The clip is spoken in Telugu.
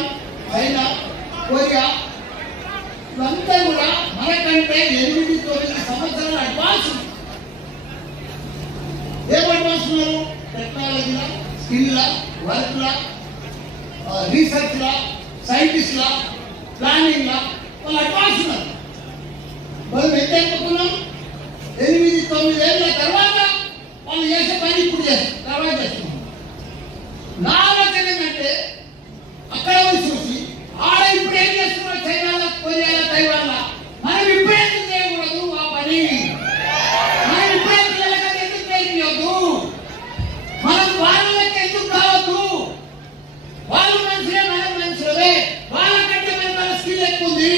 జపాన్, చైనా, కొరియా ఇవంతా కూడా మనకంటే 8-9 సంవత్సరాల అడ్వాన్స్. ఏం అడ్వాన్స్ ఉన్నారు? టెక్నాలజీలా, స్కిల్లా, వర్క్లా, రీసెర్చ్లా, సైంటిస్ట్లా, ప్లానింగ్లా వాళ్ళు అడ్వాన్స్ ఉన్నారు. మనం ఎంత అనుకున్నాం? 8-9 ఏళ్ళ తర్వాత వాళ్ళు చేసే పని ఇప్పుడు చేస్తారు, తర్వాత చేస్తున్నాం. నా ఆలోచన ఏంటంటే అక్కడ పోయి చూసి ఆడ ఇప్పుడు ఏం చేస్తున్నారు చైనాలో, కొరియాలో, తైవాన్లో మనం ఇప్పుడు ఎందుకు చేయకూడదు ఆ పని? మనం ఇప్పుడే పిల్లలకి ఎందుకు చేయకూడదు? మనం వాళ్ళకి ఎందుకు కావద్దు? వాళ్ళు మనుషులే, మనం మనుషులే. వాళ్ళకంటే మన స్కిల్ ఎక్కువ ఉంది.